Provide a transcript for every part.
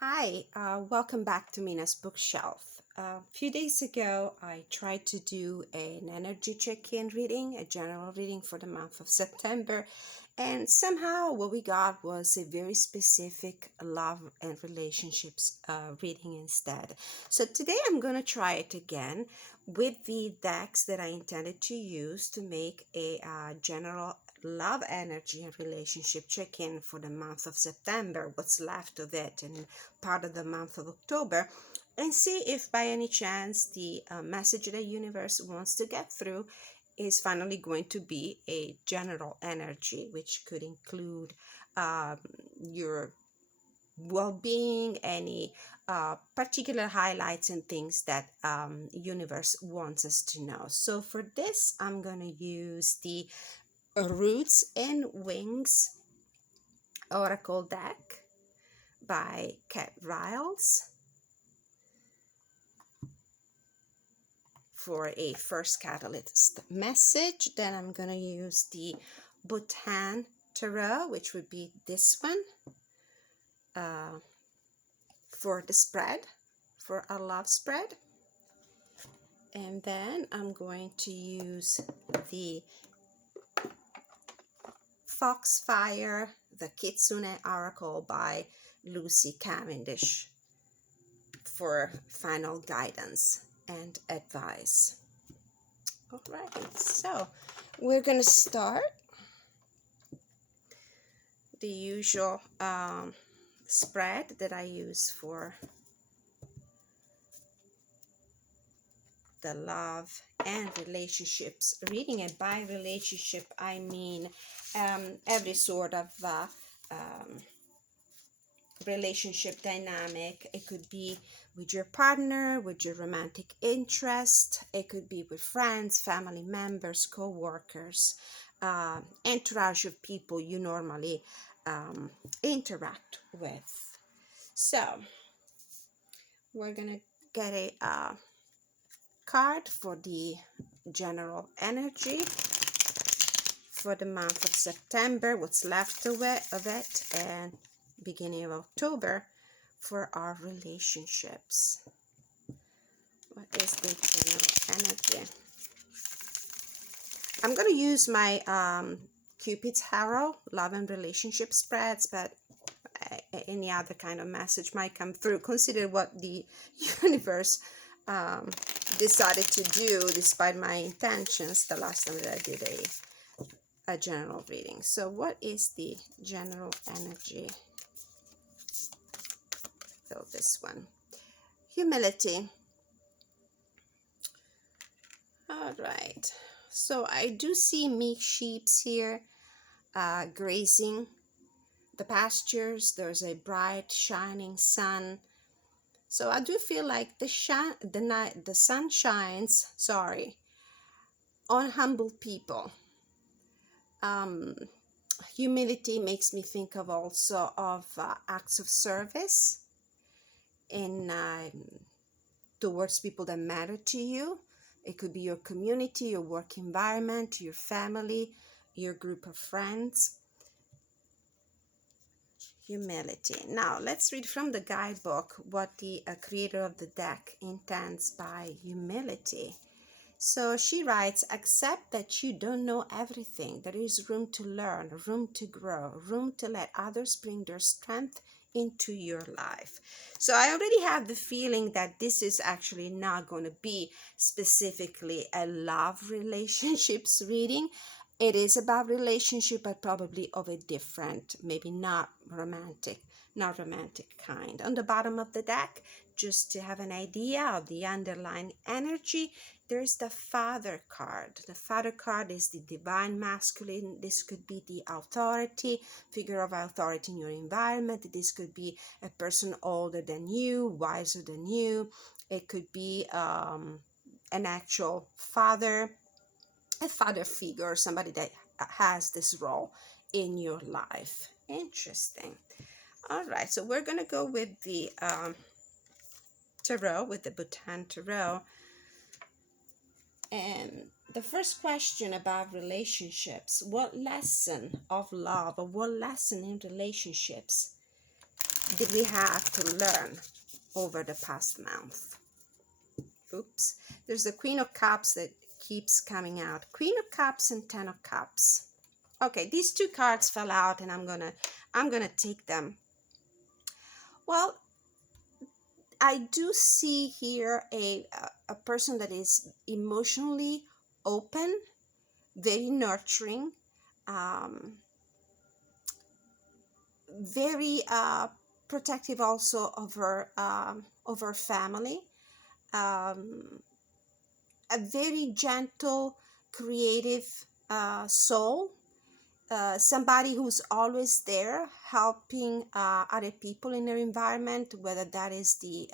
Hi, welcome back to Mina's Bookshelf. A few days ago, I tried to do an energy check-in reading, a general reading for the month of September, and somehow what we got was a very specific love and relationships reading instead. So today I'm going to try it again with the decks that I intended to use to make a general love, energy, and relationship check-in for the month of September, what's left of it, and part of the month of October, and see if by any chance the message the universe wants to get through is finally going to be a general energy, which could include um, your well-being, any particular highlights and things that universe wants us to know. So for this, I'm going to use the Roots and Wings Oracle deck by Kat Riles for a first catalyst message. Then I'm going to use the Botan Tarot, which would be this one, for the spread, for a love spread. And then I'm going to use the Foxfire, the Kitsune Oracle by Lucy Cavendish for final guidance and advice. All right, so we're going to start the usual spread that I use for the love and relationships reading. And by relationship, I mean every sort of relationship dynamic. It could be with your partner, with your romantic interest. It could be with friends, family members, co-workers, entourage of people you normally interact with. So we're gonna get a card for the general energy for the month of September, what's left of it, and beginning of October for our relationships. What is the general energy? I'm going to use my Cupid's Arrow love and relationship spreads, but any other kind of message might come through. Consider what the universe decided to do despite my intentions the last time that I did a general reading. So what is the general energy? So this one, humility. All right, so I do see meek sheeps here grazing the pastures. There's a bright shining sun, so I do feel like the sun shines, sorry, on humble people. Humility makes me think of also of acts of service in towards people that matter to you. It could be your community, your work environment, your family, your group of friends. Humility. Now let's read from the guidebook what the creator of the deck intends by humility. So she writes, accept that you don't know everything. There is room to learn, room to grow, room to let others bring their strength into your life. So I already have the feeling that this is actually not going to be specifically a love relationships reading. It is about relationship, but probably of a different, maybe not romantic kind. On the bottom of the deck, just to have an idea of the underlying energy, there's the Father card. The Father card is the divine masculine. This could be the authority, figure of authority in your environment. This could be a person older than you, wiser than you. It could be an actual father, a father figure, somebody that has this role in your life. Interesting. All right, so we're going to go with the tarot, with the Botan tarot. And the first question about relationships, what lesson of love or what lesson in relationships did we have to learn over the past month? Oops, there's the Queen of Cups that keeps coming out. Queen of Cups and Ten of Cups. Okay, these two cards fell out, and I'm gonna take them. Well, I do see here a person that is emotionally open, very nurturing, um, very protective also of her family, um, a very gentle, creative soul, somebody who's always there helping other people in their environment, whether that is the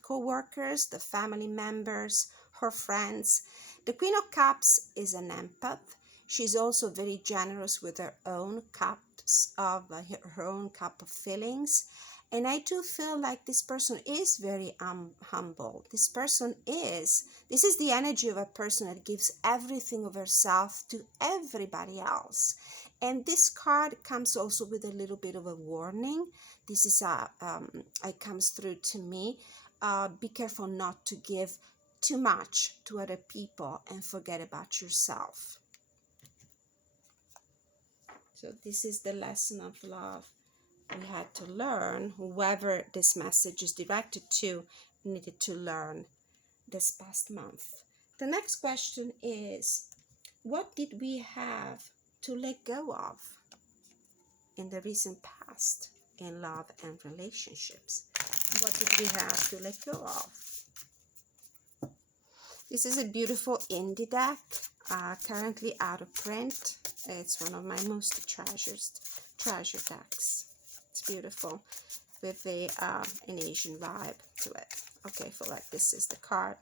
co-workers, the family members, her friends. The Queen of Cups is an empath. She's also very generous with her own cups of her own cup of feelings. And I do feel like this person is very humble. This is the energy of a person that gives everything of herself to everybody else. And this card comes also with a little bit of a warning. This is it comes through to me. Be careful not to give too much to other people and forget about yourself. So this is the lesson of love we had to learn. Whoever this message is directed to needed to learn this past month. The next question is, what did we have to let go of in the recent past in love and relationships? What did we have to let go of? This is a beautiful indie deck, currently out of print. It's one of my most treasure decks. It's beautiful with an Asian vibe to it. Okay, I feel like this is the card.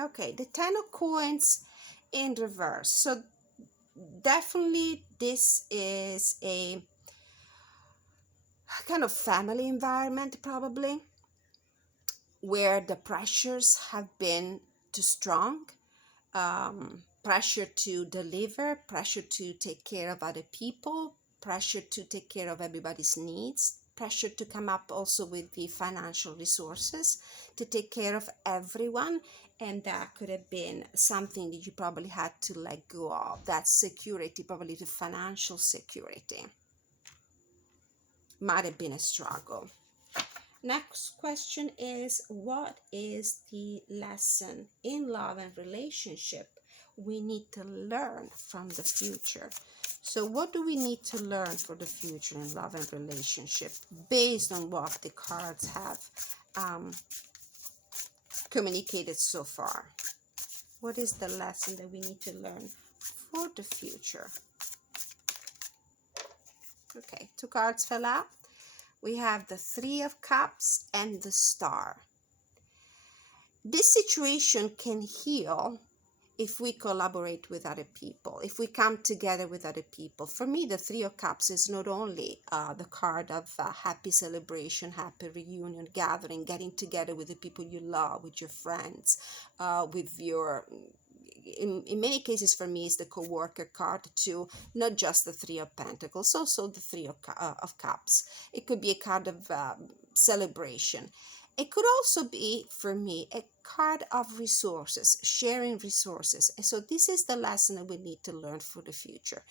Okay, the Ten of Coins in reverse. So definitely this is a kind of family environment, probably, where the pressures have been too strong. Pressure to deliver, pressure to take care of other people, pressure to take care of everybody's needs, pressure to come up also with the financial resources to take care of everyone. And that could have been something that you probably had to let go of. That security, probably the financial security, might have been a struggle. Next question is, what is the lesson in love and relationship we need to learn from the future? So what do we need to learn for the future in love and relationship based on what the cards have communicated so far? What is the lesson that we need to learn for the future? Okay, two cards fell out. We have the Three of Cups and the Star. This situation can heal if we collaborate with other people, if we come together with other people. For me, the Three of Cups is not only the card of happy celebration, happy reunion, gathering, getting together with the people you love, with your friends, with your... In many cases, for me, it's the co-worker card too, not just the Three of Pentacles, also the Three of Cups. It could be a card of celebration. It could also be, for me, a card of resources, sharing resources. And so this is the lesson that we need to learn for the future.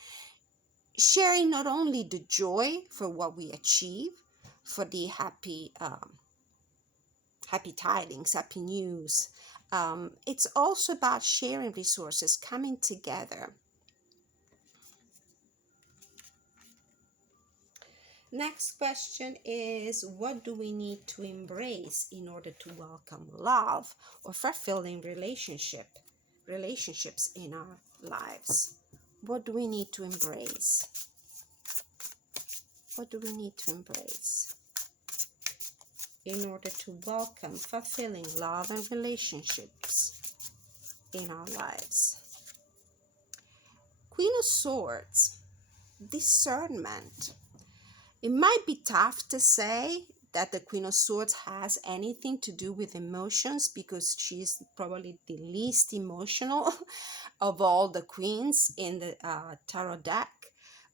Sharing not only the joy for what we achieve, for the happy tidings, happy news. It's also about sharing resources, coming together. Next question is, what do we need to embrace in order to welcome love or fulfilling relationships in our lives? What do we need to embrace? What do we need to embrace in order to welcome fulfilling love and relationships in our lives? Queen of Swords, discernment. It might be tough to say that the Queen of Swords has anything to do with emotions because she's probably the least emotional of all the queens in the tarot deck.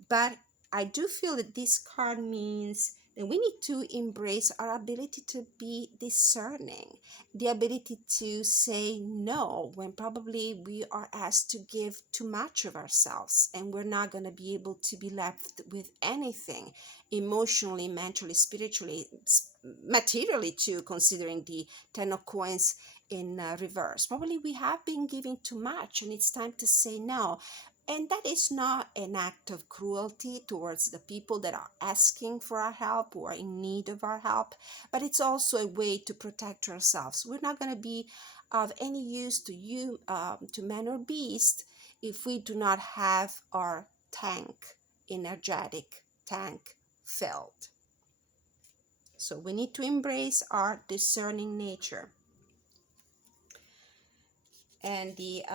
But I do feel that this card means And we need to embrace our ability to be discerning, the ability to say no when probably we are asked to give too much of ourselves, and we're not going to be able to be left with anything emotionally, mentally, spiritually, materially too, considering the 10 of coins in reverse. Probably we have been giving too much and it's time to say no. And that is not an act of cruelty towards the people that are asking for our help or are in need of our help, but it's also a way to protect ourselves. We're not going to be of any use to you, to man or beast, if we do not have our tank, energetic tank, filled. So we need to embrace our discerning nature. And the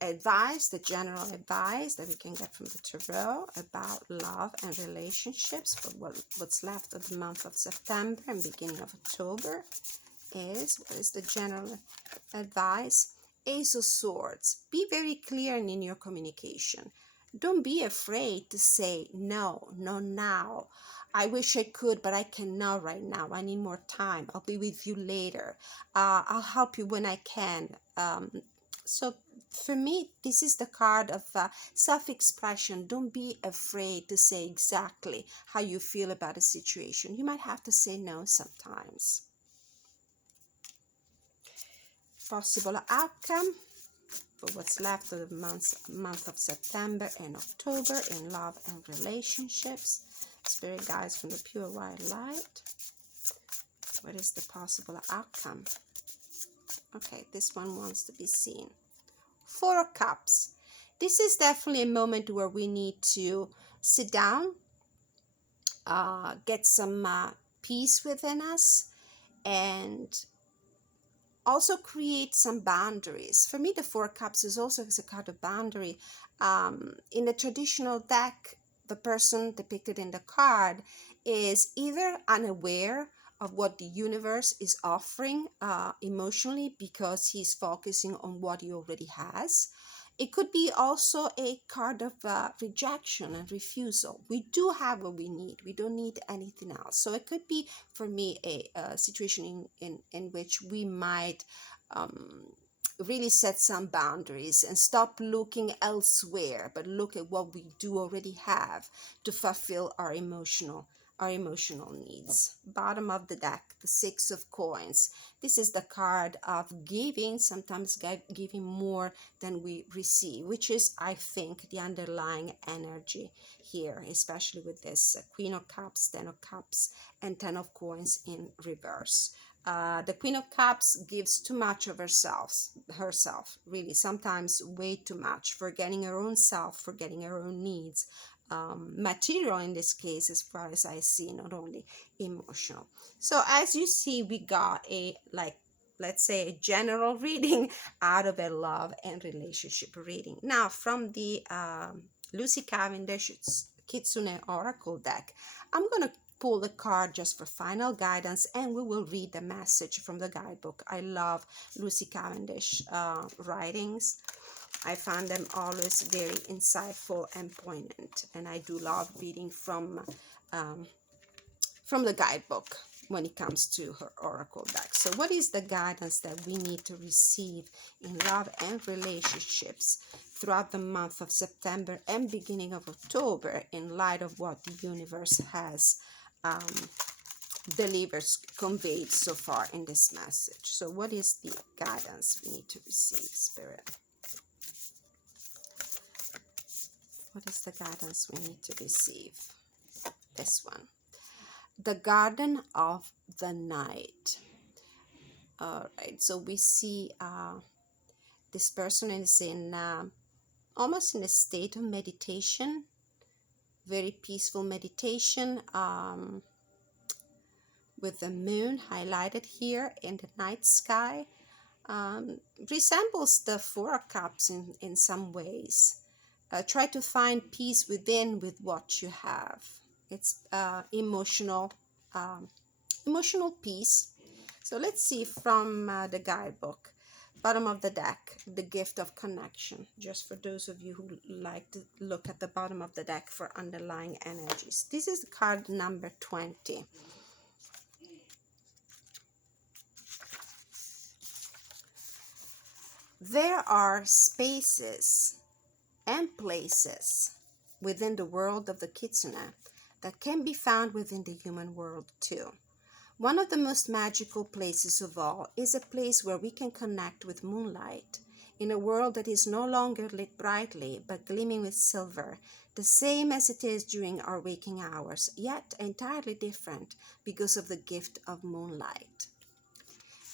advice, the general advice that we can get from the tarot about love and relationships for what's left of the month of September and beginning of October is, what is the general advice? Ace of Swords. Be very clear in your communication. Don't be afraid to say no, no now. I wish I could, but I cannot right now. I need more time. I'll be with you later. I'll help you when I can. So for me, this is the card of self-expression. Don't be afraid to say exactly how you feel about a situation. You might have to say no sometimes. Possible outcome for what's left of the month of September and October in love and relationships. Spirit guides from the pure white light. What is the possible outcome? Okay, this one wants to be seen. Four of Cups. This is definitely a moment where we need to sit down, get some peace within us, and also create some boundaries. For me, the Four of Cups is also a card of boundary. In the traditional deck, the person depicted in the card is either unaware of what the universe is offering emotionally because he's focusing on what he already has. It could be also a card of rejection and refusal. We do have what we need. We don't need anything else. So it could be, for me, a situation in which we might really set some boundaries and stop looking elsewhere, but look at what we do already have to fulfill our emotional needs. Bottom of the deck, the Six of Coins. This is the card of giving, sometimes giving more than we receive, which is, I think, the underlying energy here, especially with this Queen of Cups, 10 of Cups, and 10 of Coins in reverse. The Queen of Cups gives too much of herself, really, sometimes way too much, forgetting her own self, forgetting her own needs. Material in this case, as far as I see, not only emotional. So as you see, we got a, like, let's say, a general reading out of a love and relationship reading. Now, from the Lucy Cavendish Kitsune Oracle deck, I'm going to pull the card just for final guidance, and we will read the message from the guidebook. I love Lucy Cavendish writings. I find them always very insightful and poignant, and I do love reading from the guidebook when it comes to her oracle deck. So what is the guidance that we need to receive in love and relationships throughout the month of September and beginning of October, in light of what the universe has delivered, conveyed so far in this message? So what is the guidance we need to receive, Spirit? What is the guidance we need to receive? This one. The Garden of the Night. All right, so we see this person is in almost in a state of meditation, very peaceful meditation, with the moon highlighted here in the night sky. Resembles the Four of Cups in some ways. Try to find peace within with what you have. It's emotional peace. So let's see from the guidebook. Bottom of the deck, the gift of connection. Just for those of you who like to look at the bottom of the deck for underlying energies. This is card number 20. There are spaces and places within the world of the kitsune that can be found within the human world too. One of the most magical places of all is a place where we can connect with moonlight in a world that is no longer lit brightly but gleaming with silver, the same as it is during our waking hours, yet entirely different because of the gift of moonlight.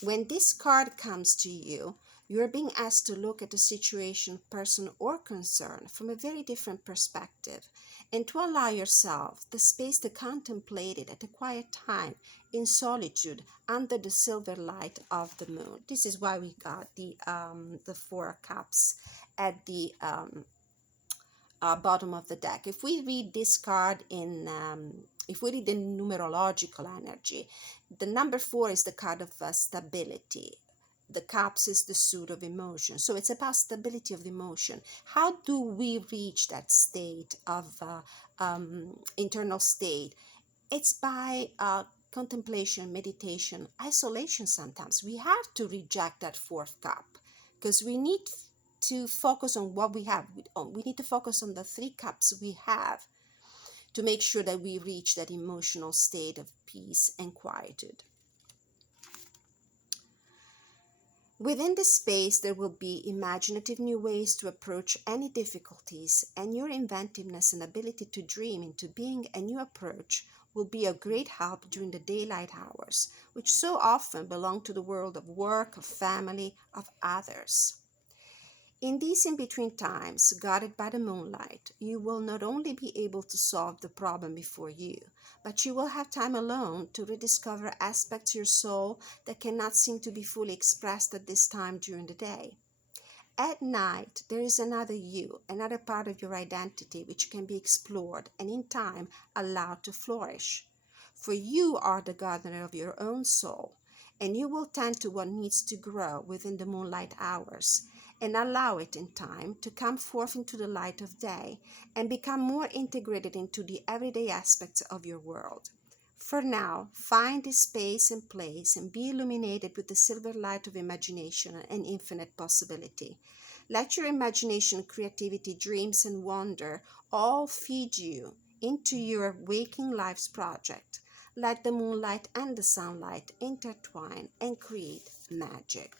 When this card comes to you, you are being asked to look at a situation, person, or concern from a very different perspective and to allow yourself the space to contemplate it at a quiet time in solitude under the silver light of the moon. This is why we got the Four of Cups at the bottom of the deck. If we read this card if we read the numerological energy, the number 4 is the card of stability. The cups is the suit of emotion. So it's about stability of emotion. How do we reach that state of internal state? It's by contemplation, meditation, isolation sometimes. We have to reject that fourth cup because we need to focus on what we have. We need to focus on the 3 cups we have to make sure that we reach that emotional state of peace and quietude. Within this space, there will be imaginative new ways to approach any difficulties, and your inventiveness and ability to dream into being a new approach will be a great help during the daylight hours, which so often belong to the world of work, of family, of others. In these in-between times, guided by the moonlight, you will not only be able to solve the problem before you, but you will have time alone to rediscover aspects of your soul that cannot seem to be fully expressed at this time during the day. At night, there is another you, another part of your identity which can be explored and in time allowed to flourish. For you are the gardener of your own soul, and you will tend to what needs to grow within the moonlight hours and allow it in time to come forth into the light of day and become more integrated into the everyday aspects of your world. For now, find this space and place and be illuminated with the silver light of imagination and infinite possibility. Let your imagination, creativity, dreams, and wonder all feed you into your waking life's project. Let the moonlight and the sunlight intertwine and create magic.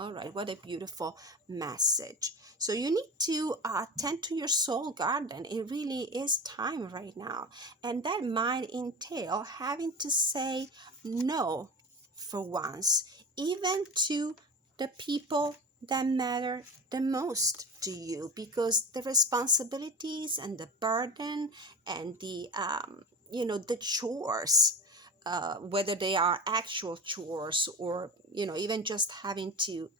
All right, what a beautiful message. So you need to tend to your soul garden. It really is time right now. And that might entail having to say no for once, even to the people that matter the most to you, because the responsibilities and the burden and the chores, whether they are actual chores or even just having to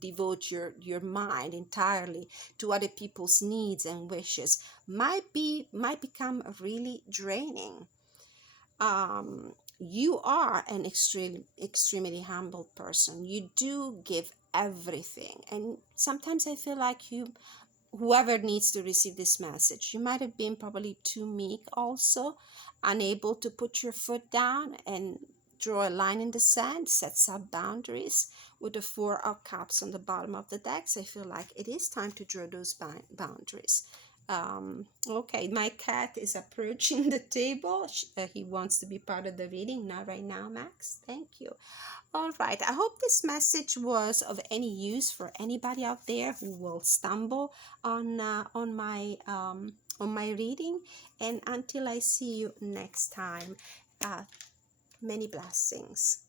devote your mind entirely to other people's needs and wishes might become really draining. You are an extremely humble person. You do give everything, and sometimes I feel like whoever needs to receive this message, you might have been probably too meek also, unable to put your foot down and draw a line in the sand, set some boundaries. With the 4 of Cups on the bottom of the decks, I feel like it is time to draw those boundaries. Okay, my cat is approaching the table. He wants to be part of the reading. Not right now, Max. Thank you. All right, I hope this message was of any use for anybody out there who will stumble on my reading. And until I see you next time, many blessings.